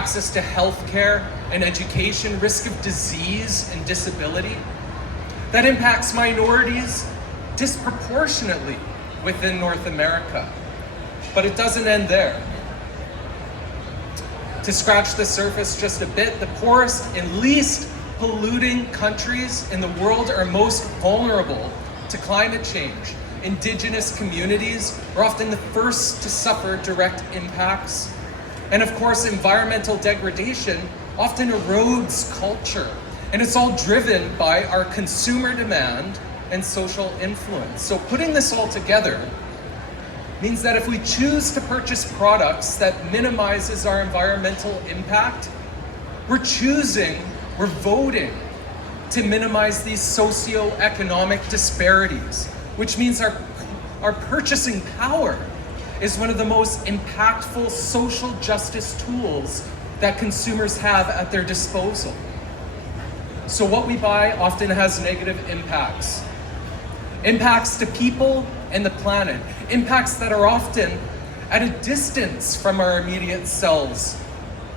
access to healthcare and education, risk of disease and disability, that impacts minorities disproportionately within North America. But it doesn't end there. To scratch the surface just a bit, the poorest and least polluting countries in the world are most vulnerable to climate change. Indigenous communities are often the first to suffer direct impacts. And of course, environmental degradation often erodes culture. And it's all driven by our consumer demand and social influence. So putting this all together means that if we choose to purchase products that minimizes our environmental impact, we're voting to minimize these socioeconomic disparities, which means our purchasing power is one of the most impactful social justice tools that consumers have at their disposal. So what we buy often has negative impacts. Impacts to people and the planet. Impacts that are often at a distance from our immediate selves,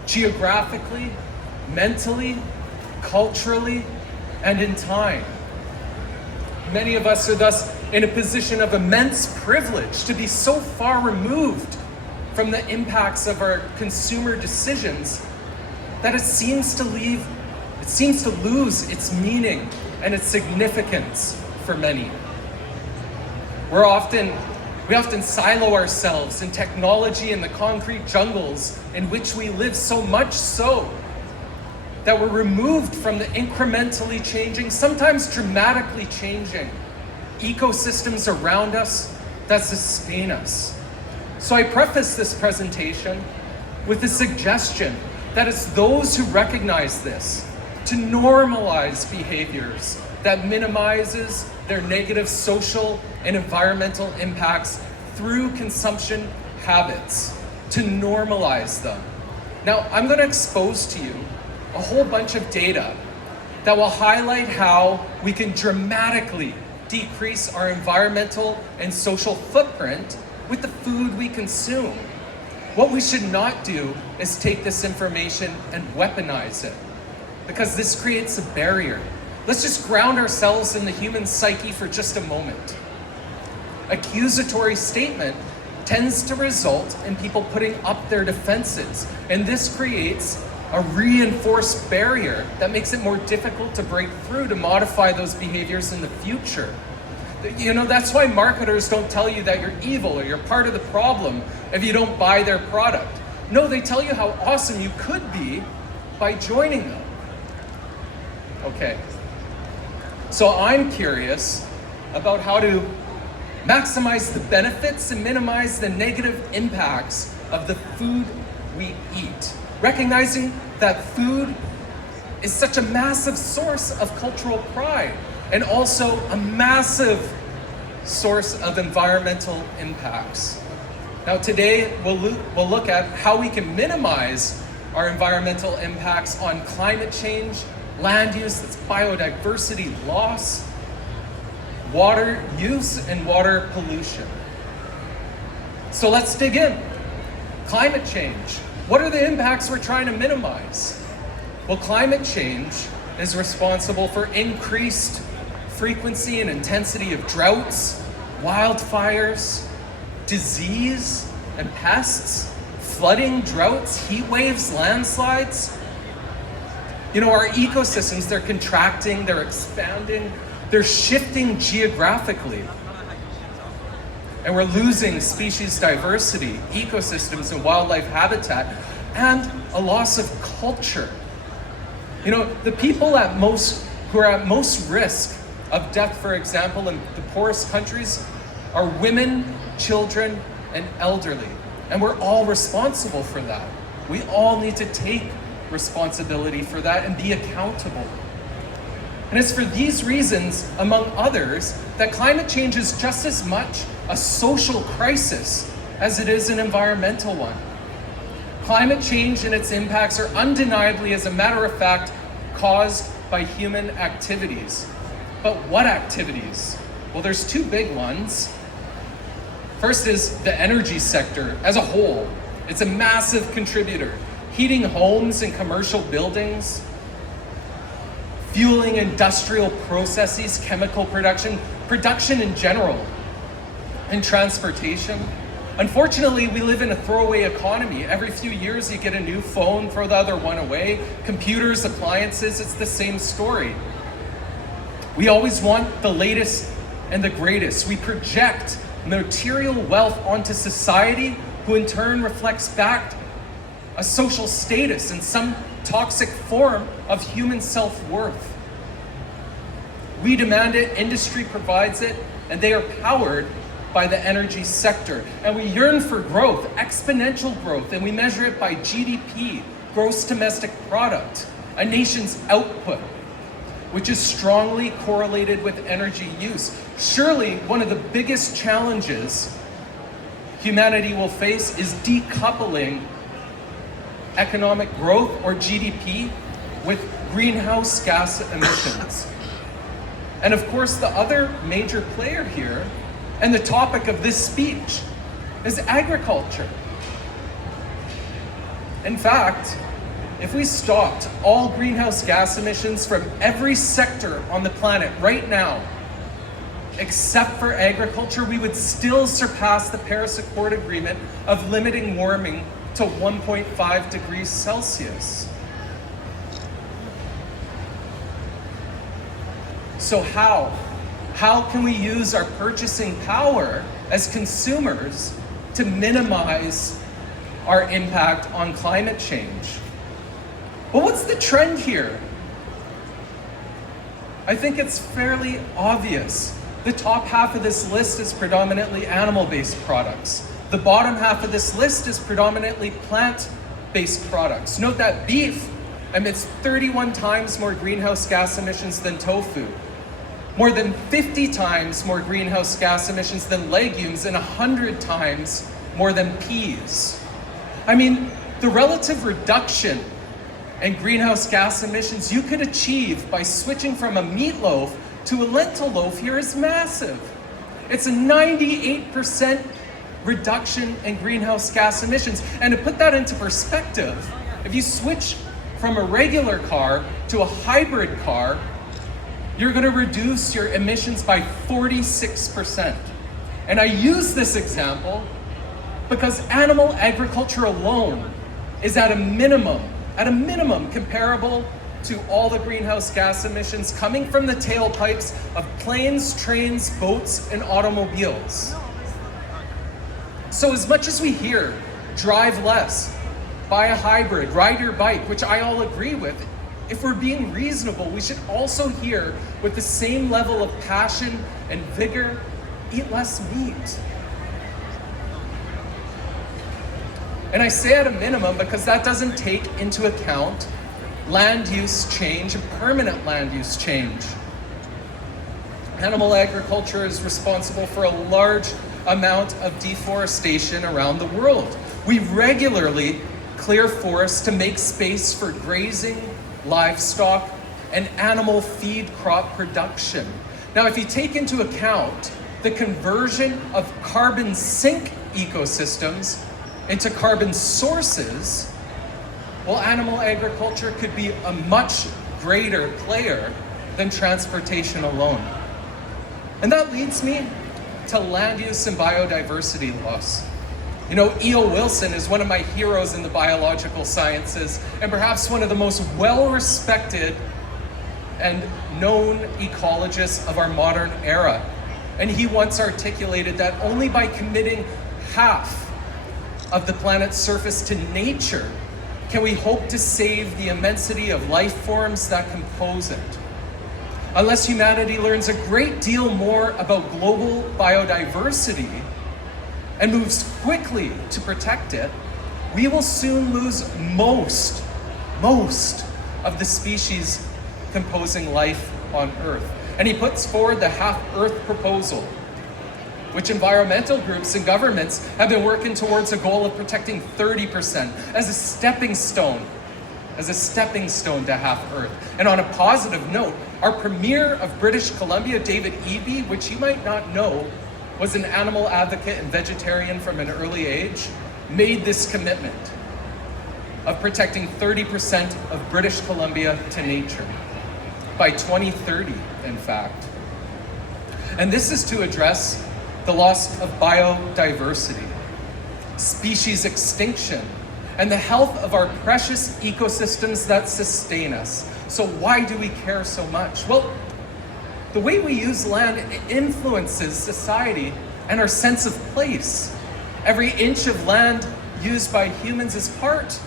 geographically, mentally, culturally, and in time. Many of us are thus in a position of immense privilege to be so far removed from the impacts of our consumer decisions that it seems to lose its meaning and its significance for many. We often silo ourselves in technology and the concrete jungles in which we live, so much so that we're removed from the incrementally changing, sometimes dramatically changing ecosystems around us that sustain us. So I preface this presentation with the suggestion that it's those who recognize this to normalize behaviors that minimizes their negative social and environmental impacts through consumption habits, to normalize them. Now, I'm going to expose to you a whole bunch of data that will highlight how we can dramatically decrease our environmental and social footprint with the food we consume. What we should not do is take this information and weaponize it, because this creates a barrier. Let's just ground ourselves in the human psyche for just a moment. Accusatory statement tends to result in people putting up their defenses, and this creates a reinforced barrier that makes it more difficult to break through to modify those behaviors in the future. You know, that's why marketers don't tell you that you're evil or you're part of the problem if you don't buy their product. No, they tell you how awesome you could be by joining them. Okay, so I'm curious about how to maximize the benefits and minimize the negative impacts of the food we eat, recognizing that food is such a massive source of cultural pride and also a massive source of environmental impacts. Now today we'll look at how we can minimize our environmental impacts on climate change, land use, that's biodiversity loss, water use, and water pollution. So let's dig in. Climate change. What are the impacts we're trying to minimize? Well, climate change is responsible for increased frequency and intensity of droughts, wildfires, disease and pests, flooding, droughts, heat waves, landslides. You know, our ecosystems, they're contracting, they're expanding, they're shifting geographically. And we're losing species diversity, ecosystems and wildlife habitat, and a loss of culture. You know, the people who are at most risk of death, for example, in the poorest countries are women, children, and elderly. And we're all responsible for that. We all need to take responsibility for that and be accountable. And it's for these reasons, among others, that climate change is just as much a social crisis as it is an environmental one. Climate change and its impacts are undeniably, as a matter of fact, caused by human activities. But what activities? Well, there's two big ones. First is the energy sector as a whole. It's a massive contributor. heating homes and commercial buildings, fueling industrial processes, chemical production in general, and transportation. Unfortunately, we live in a throwaway economy. Every few years you get a new phone, throw the other one away. Computers, appliances, it's the same story. We always want the latest and the greatest. We project material wealth onto society, who in turn reflects back a social status and some toxic form of human self-worth. We demand it, industry provides it, and they are powered by the energy sector. And we yearn for growth, exponential growth, and we measure it by GDP, gross domestic product, a nation's output, which is strongly correlated with energy use. Surely one of the biggest challenges humanity will face is decoupling economic growth, or GDP, with greenhouse gas emissions. And of course, the other major player here, and the topic of this speech, is agriculture. In fact, if we stopped all greenhouse gas emissions from every sector on the planet right now, except for agriculture, we would still surpass the Paris Accord agreement of limiting warming to 1.5 degrees Celsius. So how can we use our purchasing power as consumers to minimize our impact on climate change? Well, what's the trend here? I think it's fairly obvious. The top half of this list is predominantly animal-based products. The bottom half of this list is predominantly plant-based products. Note that beef emits 31 times more greenhouse gas emissions than tofu, more than 50 times more greenhouse gas emissions than legumes, and 100 times more than peas. I mean, the relative reduction in greenhouse gas emissions you could achieve by switching from a meatloaf to a lentil loaf here is massive. It's a 98% reduction in greenhouse gas emissions. And to put that into perspective, if you switch from a regular car to a hybrid car, you're going to reduce your emissions by 46%. And I use this example because animal agriculture alone is at a minimum comparable to all the greenhouse gas emissions coming from the tailpipes of planes, trains, boats, and automobiles. So as much as we hear, drive less, buy a hybrid, ride your bike, which I all agree with, if we're being reasonable, we should also hear with the same level of passion and vigor, eat less meat. And I say at a minimum because that doesn't take into account land use change and permanent land use change. Animal agriculture is responsible for a large amount of deforestation around the world. We regularly clear forests to make space for grazing, livestock, and animal feed crop production. Now, if you take into account the conversion of carbon sink ecosystems into carbon sources, well, animal agriculture could be a much greater player than transportation alone. And that leads me to land use and biodiversity loss. You know, E.O. Wilson is one of my heroes in the biological sciences, and perhaps one of the most well-respected and known ecologists of our modern era. And he once articulated that only by committing half of the planet's surface to nature can we hope to save the immensity of life forms that compose it. Unless humanity learns a great deal more about global biodiversity and moves quickly to protect it, we will soon lose most of the species composing life on Earth. And he puts forward the half-Earth proposal, which environmental groups and governments have been working towards a goal of protecting 30% as a stepping stone to half-Earth. And on a positive note, our Premier of British Columbia, David Eby, which you might not know, was an animal advocate and vegetarian from an early age, made this commitment. of protecting 30% of British Columbia to nature by 2030, in fact. And this is to address the loss of biodiversity, species extinction, and the health of our precious ecosystems that sustain us. So why do we care so much? Well, the way we use land influences society and our sense of place. Every inch of land used by humans is part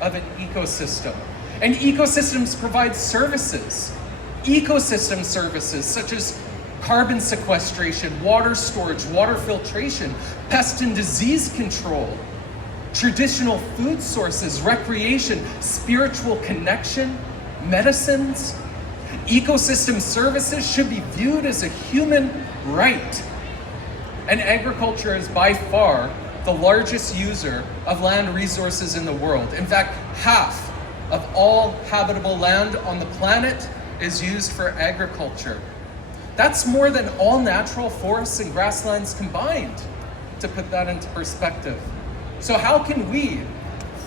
of an ecosystem. And ecosystems provide services. Ecosystem services such as carbon sequestration, water storage, water filtration, pest and disease control, traditional food sources, recreation, spiritual connection, medicines. Ecosystem services should be viewed as a human right. And agriculture is by far the largest user of land resources in the world. In fact, half of all habitable land on the planet is used for agriculture. That's more than all natural forests and grasslands combined, to put that into perspective. So how can we,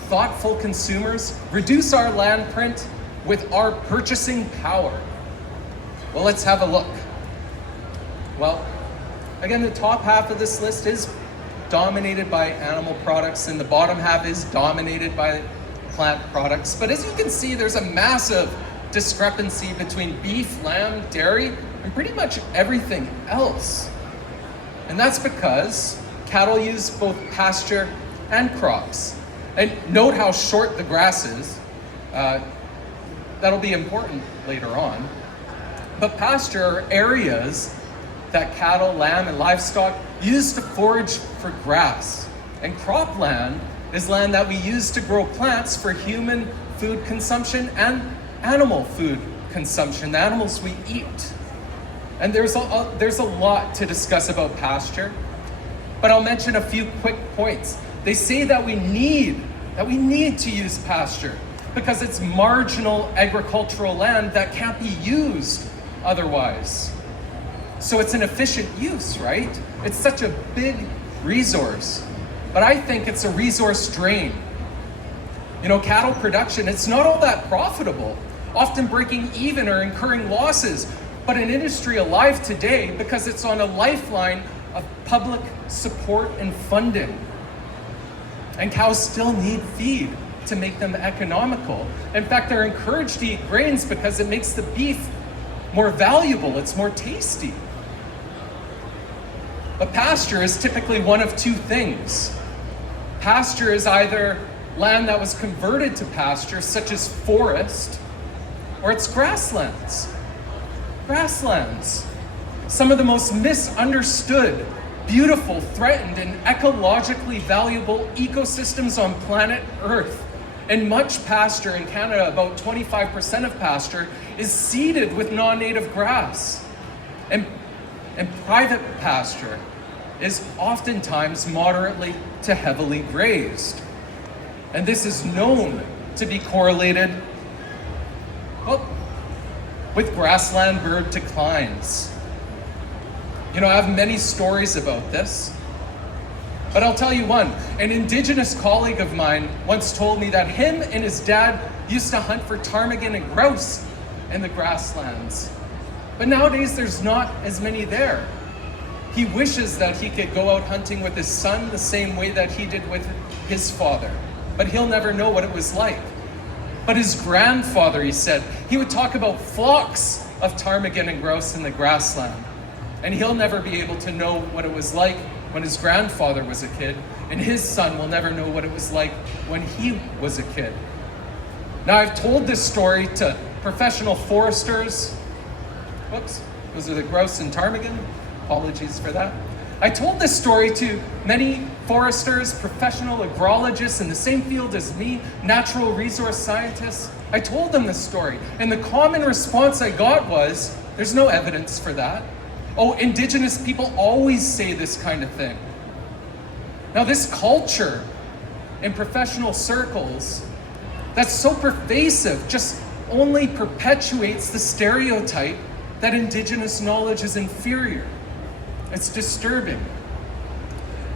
thoughtful consumers, reduce our land print with our purchasing power? Well, let's have a look. Well, again, the top half of this list is dominated by animal products, and the bottom half is dominated by plant products. But as you can see, there's a massive discrepancy between beef, lamb, dairy, and pretty much everything else. And that's because cattle use both pasture and crops. And note how short the grass is. That'll be important later on. But pasture are areas that cattle, lamb, and livestock use to forage for grass. And cropland is land that we use to grow plants for human food consumption and animal food consumption, the animals we eat. And there's a lot to discuss about pasture, but I'll mention a few quick points. They say that we need to use pasture because it's marginal agricultural land that can't be used otherwise. So it's an efficient use, right? It's such a big resource, but I think it's a resource drain. You know, cattle production, it's not all that profitable, often breaking even or incurring losses, but an industry alive today because it's on a lifeline of public support and funding. And cows still need feed to make them economical. In fact, they're encouraged to eat grains because it makes the beef more valuable, it's more tasty. But pasture is typically one of two things. Pasture is either land that was converted to pasture, such as forest, or it's grasslands. Grasslands. Some of the most misunderstood, beautiful, threatened, and ecologically valuable ecosystems on planet Earth. And much pasture in Canada, about 25% of pasture, is seeded with non-native grass. And private pasture is oftentimes moderately to heavily grazed. And this is known to be correlated, well, with grassland bird declines. You know, I have many stories about this, but I'll tell you one. An Indigenous colleague of mine once told me that him and his dad used to hunt for ptarmigan and grouse in the grasslands. But nowadays there's not as many there. He wishes that he could go out hunting with his son the same way that he did with his father, but he'll never know what it was like. But his grandfather, he said, he would talk about flocks of ptarmigan and grouse in the grassland. And he'll never be able to know what it was like when his grandfather was a kid, and his son will never know what it was like when he was a kid. Now, I've told this story to professional foresters. Whoops, those are the grouse and ptarmigan. Apologies for that. I told this story to many foresters, professional agrologists in the same field as me, natural resource scientists. I told them this story, and the common response I got was, there's no evidence for that. Oh, Indigenous people always say this kind of thing. Now, this culture in professional circles that's so pervasive just only perpetuates the stereotype that Indigenous knowledge is inferior. It's disturbing.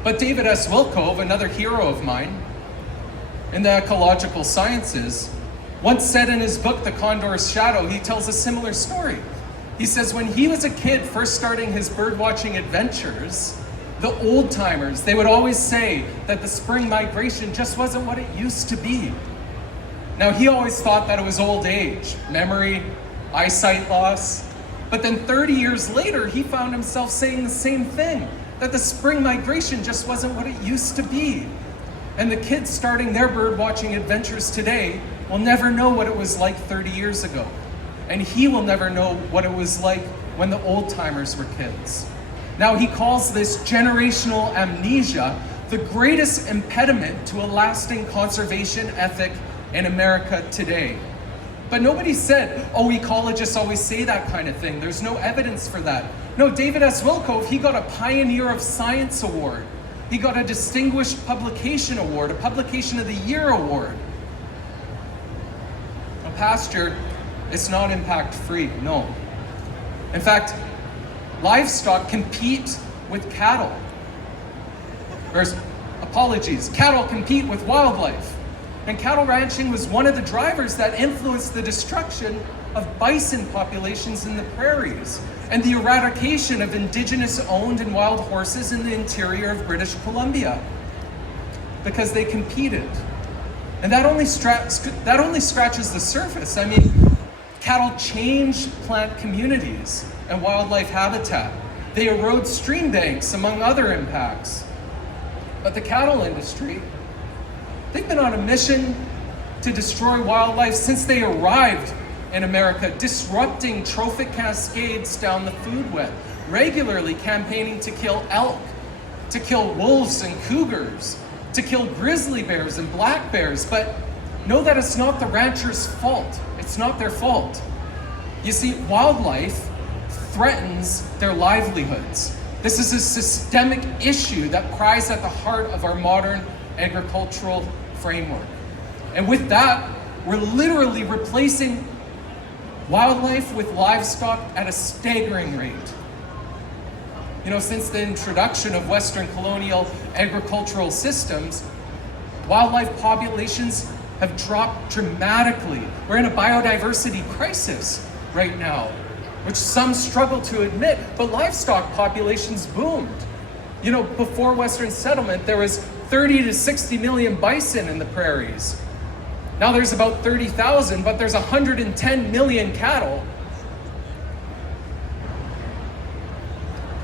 But David S. Wilkove, another hero of mine, in the ecological sciences, once said in his book, The Condor's Shadow, he tells a similar story. He says when he was a kid first starting his birdwatching adventures, the old timers, they would always say that the spring migration just wasn't what it used to be. Now he always thought that it was old age, memory, eyesight loss. But then 30 years later, he found himself saying the same thing, that the spring migration just wasn't what it used to be. And the kids starting their birdwatching adventures today will never know what it was like 30 years ago. And he will never know what it was like when the old timers were kids. Now he calls this generational amnesia the greatest impediment to a lasting conservation ethic in America today. But nobody said, oh, ecologists always say that kind of thing. There's no evidence for that. No, David S. Wilkove, he got a Pioneer of Science Award. He got a Distinguished Publication Award, a Publication of the Year Award. Now, Pasture, it's not impact-free, no. In fact, livestock compete with cattle. Cattle compete with wildlife. And cattle ranching was one of the drivers that influenced the destruction of bison populations in the prairies and the eradication of Indigenous owned and wild horses in the interior of British Columbia, because they competed. And that only scratches the surface. I mean, cattle change plant communities and wildlife habitat. They erode stream banks, among other impacts. But the cattle industry, they've been on a mission to destroy wildlife since they arrived in America, disrupting trophic cascades down the food web, regularly campaigning to kill elk, to kill wolves and cougars, to kill grizzly bears and black bears. But know that it's not the ranchers' fault. It's not their fault. You see, wildlife threatens their livelihoods. This is a systemic issue that cries at the heart of our modern agricultural framework. And with that, we're literally replacing wildlife with livestock at a staggering rate. You know, since the introduction of Western colonial agricultural systems, wildlife populations have dropped dramatically. We're in a biodiversity crisis right now, which some struggle to admit, but livestock populations boomed. You know, before Western settlement, there was 30 to 60 million bison in the prairies. Now there's about 30,000, but there's 110 million cattle.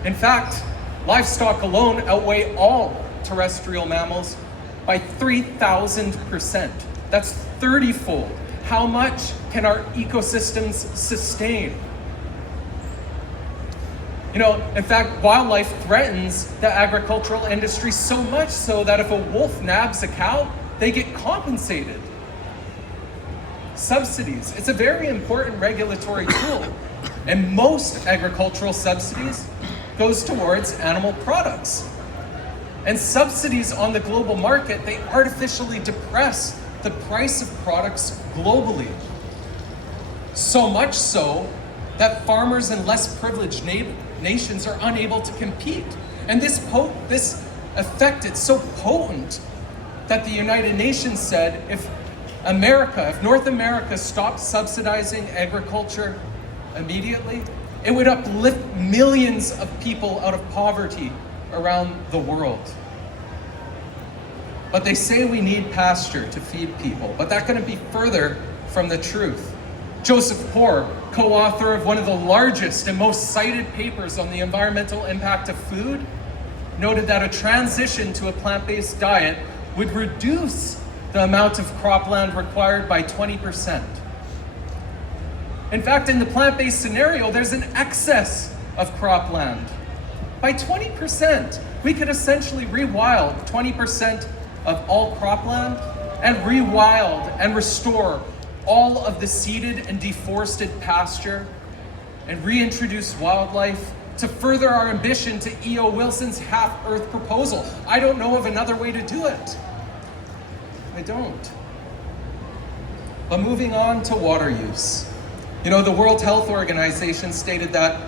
In fact, livestock alone outweigh all terrestrial mammals by 3,000%. That's 30-fold. How much can our ecosystems sustain? You know, in fact, wildlife threatens the agricultural industry so much so that if a wolf nabs a cow, they get compensated. Subsidies, it's a very important regulatory tool, and most agricultural subsidies goes towards animal products. And subsidies on the global market, they artificially depress the price of products globally. So much so that farmers in less privileged nations are unable to compete. And this effect, it's so potent that the United Nations said if North America stopped subsidizing agriculture immediately, it would uplift millions of people out of poverty around the world. But they say we need pasture to feed people, but that couldn't be further from the truth. Joseph Poore, co-author of one of the largest and most cited papers on the environmental impact of food, noted that a transition to a plant-based diet would reduce the amount of cropland required by 20%. In fact, in the plant-based scenario, there's an excess of cropland. By 20%, we could essentially rewild 20% of all cropland and rewild and restore all of the seeded and deforested pasture and reintroduce wildlife to further our ambition to E.O. Wilson's half-Earth proposal. I don't know of another way to do it. I don't. But moving on to water use. You know, the World Health Organization stated that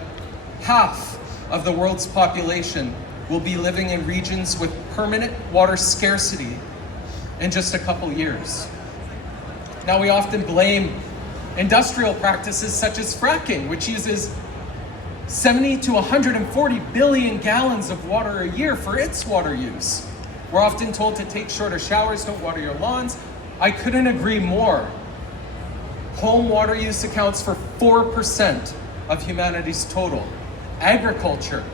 half of the world's population will be living in regions with permanent water scarcity in just a couple years. Now, we often blame industrial practices such as fracking, which uses 70 to 140 billion gallons of water a year for its water use. We're often told to take shorter showers, don't water your lawns. I couldn't agree more. Home water use accounts for 4% of humanity's total. Agriculture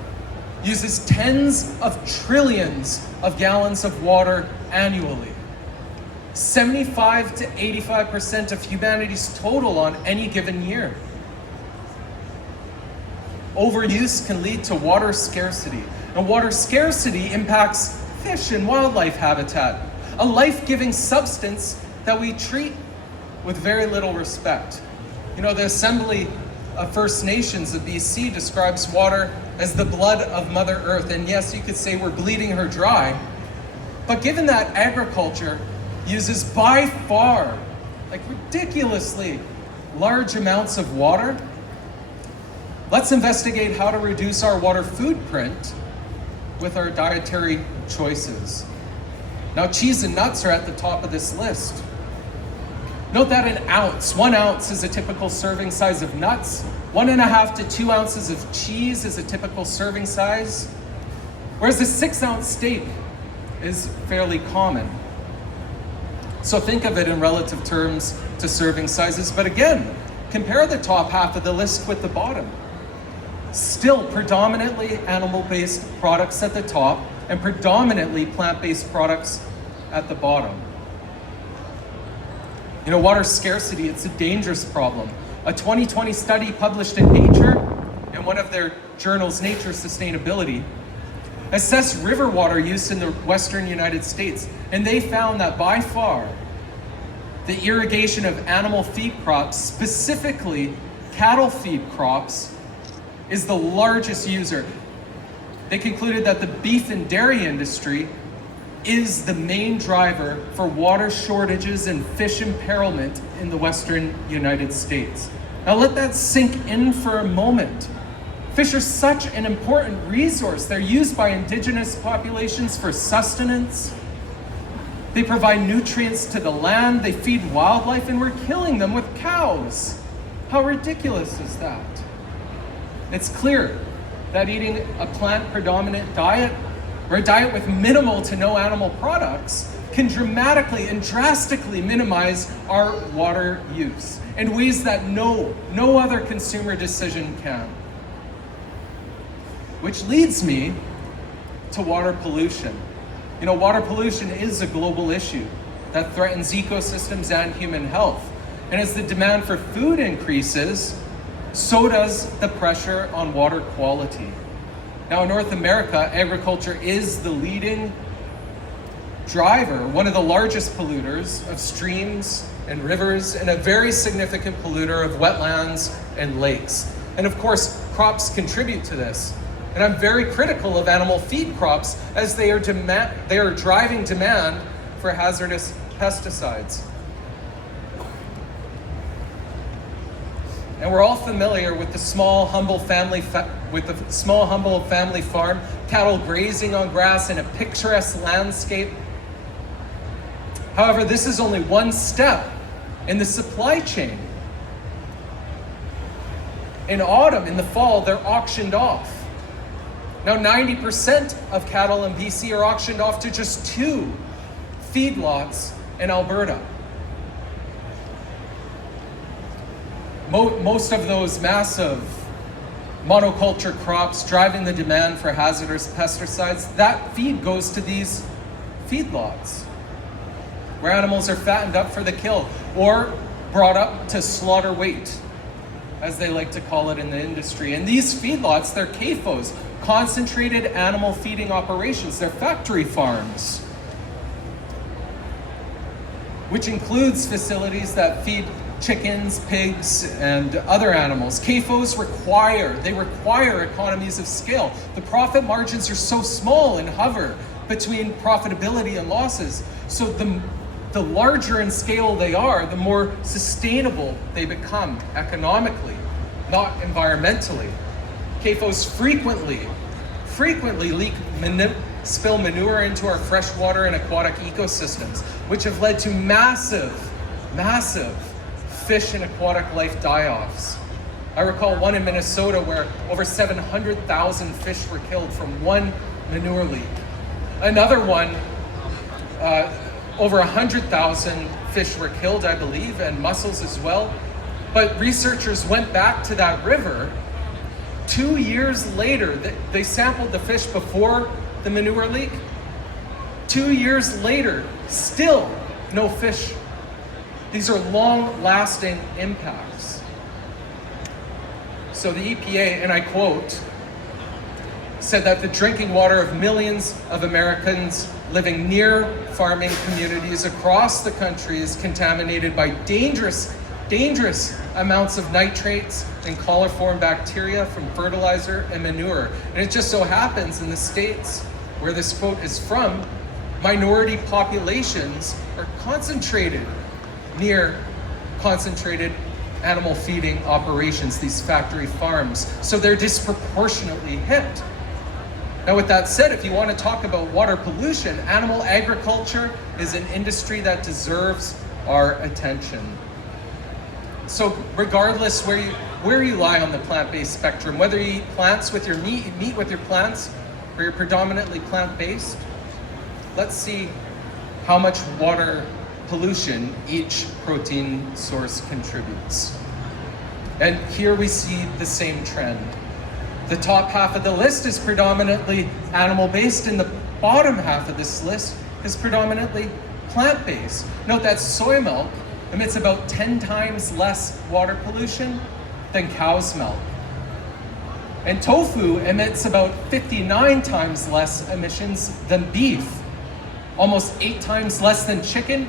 uses tens of trillions of gallons of water annually. 75 to 85% of humanity's total on any given year. Overuse can lead to water scarcity. And water scarcity impacts fish and wildlife habitat, a life-giving substance that we treat with very little respect. You know, the Assembly of First Nations of BC describes water as the blood of Mother Earth. And yes, you could say we're bleeding her dry. But given that agriculture uses by far, like ridiculously large amounts of water, let's investigate how to reduce our water footprint with our dietary choices. Now, cheese and nuts are at the top of this list. Note that an ounce, 1 ounce is a typical serving size of nuts. 1.5 to 2 ounces of cheese is a typical serving size, whereas a 6-ounce steak is fairly common. So think of it in relative terms to serving sizes. But again, compare the top half of the list with the bottom. Still predominantly animal-based products at the top and predominantly plant-based products at the bottom. You know, water scarcity, it's a dangerous problem. A 2020 study published in Nature, in one of their journals, Nature Sustainability, assessed river water use in the western United States, and they found that by far, the irrigation of animal feed crops, specifically cattle feed crops, is the largest user. They concluded that the beef and dairy industry is the main driver for water shortages and fish imperilment in the western United States. Now let that sink in for a moment. Fish are such an important resource. They're used by Indigenous populations for sustenance. They provide nutrients to the land, they feed wildlife, and we're killing them with cows. How ridiculous is that? It's clear that eating a plant-predominant diet, or a diet with minimal to no animal products, can dramatically and drastically minimize our water use in ways that no other consumer decision can. Which leads me to water pollution. You know, water pollution is a global issue that threatens ecosystems and human health. And as the demand for food increases, so does the pressure on water quality. Now in North America, agriculture is the leading driver, one of the largest polluters of streams and rivers, and a very significant polluter of wetlands and lakes. And of course, crops contribute to this. And I'm very critical of animal feed crops as they are driving demand for hazardous pesticides. And we're all familiar with the small, humble family farm, cattle grazing on grass in a picturesque landscape. However, this is only one step in the supply chain. In autumn, in the fall, they're auctioned off. Now 90% of cattle in BC are auctioned off to just 2 feedlots in Alberta. Most of those massive monoculture crops driving the demand for hazardous pesticides, that feed goes to these feedlots, where animals are fattened up for the kill or brought up to slaughter weight, as they like to call it in the industry. And these feedlots, they're CAFOs, concentrated animal feeding operations. They're factory farms, which includes facilities that feed chickens, pigs, and other animals. CAFOs require economies of scale. The profit margins are so small and hover between profitability and losses. So the larger in scale they are, the more sustainable they become economically, not environmentally. CAFOs frequently leak spill manure into our freshwater and aquatic ecosystems, which have led to massive fish and aquatic life die-offs. I recall one in Minnesota where over 700,000 fish were killed from one manure leak. Another one, over 100,000 fish were killed, I believe, and mussels as well. But researchers went back to that river 2 years later. They sampled the fish before the manure leak. 2 years later, still no fish. These are long-lasting impacts. So the EPA, and I quote, said that the drinking water of millions of Americans living near farming communities across the country is contaminated by dangerous amounts of nitrates and coliform bacteria from fertilizer and manure. And it just so happens in the states where this quote is from, minority populations are concentrated near concentrated animal feeding operations, these factory farms. So they're disproportionately hit. Now with that said, if you want to talk about water pollution, animal agriculture is an industry that deserves our attention. So regardless where you lie on the plant-based spectrum, whether you eat plants with your meat, you meat with your plants, or you're predominantly plant-based, let's see how much water pollution each protein source contributes. And here we see the same trend. The top half of the list is predominantly animal-based, and the bottom half of this list is predominantly plant-based. Note that soy milk emits about 10 times less water pollution than cow's milk. And tofu emits about 59 times less emissions than beef, almost 8 times less than chicken,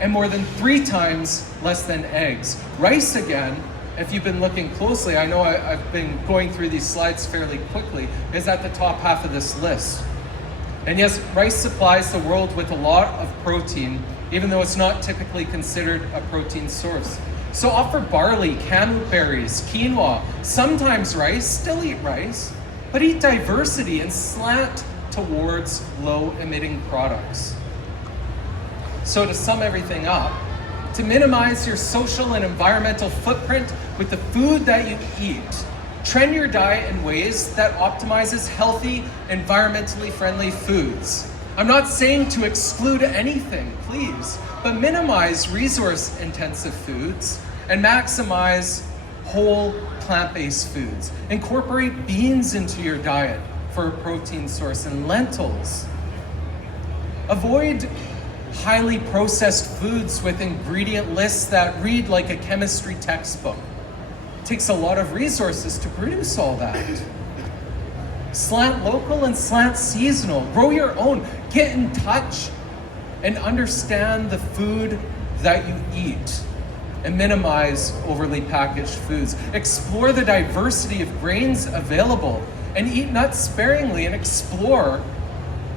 and more than 3 times less than eggs. Rice, again, if you've been looking closely, I know I've been going through these slides fairly quickly, is at the top half of this list. And yes, rice supplies the world with a lot of protein, even though it's not typically considered a protein source. So opt for barley, kamut berries, quinoa, sometimes rice, still eat rice, but eat diversity and slant towards low-emitting products. So to sum everything up, to minimize your social and environmental footprint with the food that you eat, trend your diet in ways that optimizes healthy, environmentally friendly foods. I'm not saying to exclude anything, please, but minimize resource-intensive foods and maximize whole plant-based foods. Incorporate beans into your diet for a protein source and lentils. Avoid highly processed foods with ingredient lists that read like a chemistry textbook. It takes a lot of resources to produce all that. Slant local and slant seasonal. Grow your own. Get in touch and understand the food that you eat and minimize overly packaged foods. Explore the diversity of grains available and eat nuts sparingly and explore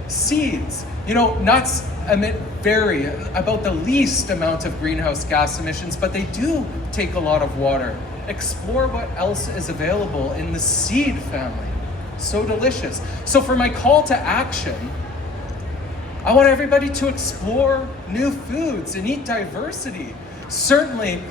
seeds. You know, nuts vary about the least amount of greenhouse gas emissions, but they do take a lot of water. Explore what else is available in the seed family. So delicious. So for my call to action, I want everybody to explore new foods and eat diversity. Certainly,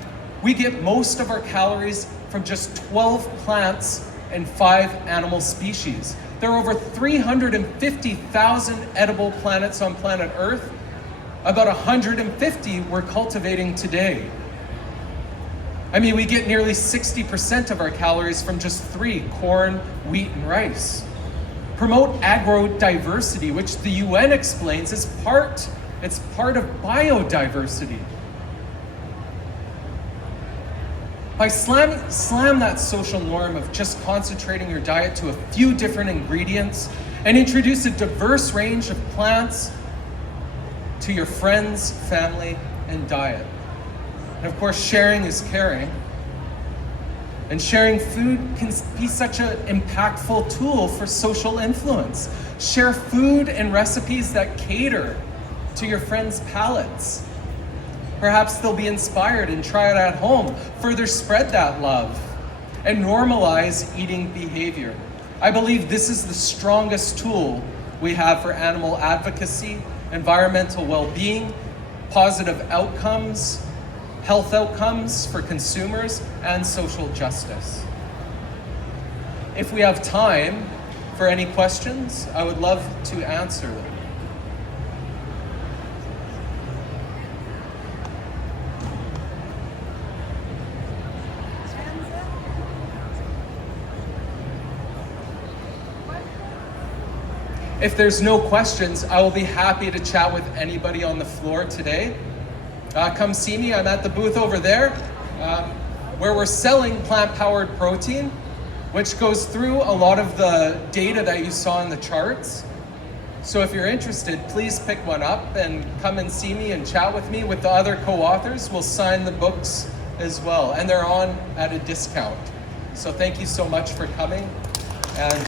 we get most of our calories from just 12 plants and 5 animal species. There are over 350,000 edible planets on planet Earth. About 150 we're cultivating today. I mean, we get nearly 60% of our calories from just 3, corn, wheat, and rice. Promote agro-diversity, which the UN explains is part of biodiversity. By slam that social norm of just concentrating your diet to a few different ingredients and introduce a diverse range of plants to your friends, family, and diet. And of course, sharing is caring. And sharing food can be such an impactful tool for social influence. Share food and recipes that cater to your friends' palates. Perhaps they'll be inspired and try it at home. Further spread that love and normalize eating behavior. I believe this is the strongest tool we have for animal advocacy, environmental well-being, positive outcomes, health outcomes for consumers, and social justice. If we have time for any questions, I would love to answer them. If there's no questions, I will be happy to chat with anybody on the floor today. Come see me, I'm at the booth over there, where we're selling plant-powered protein, which goes through a lot of the data that you saw in the charts. So if you're interested, please pick one up and come and see me and chat with me. With the other co-authors, we'll sign the books as well, and they're on at a discount. So thank you so much for coming. And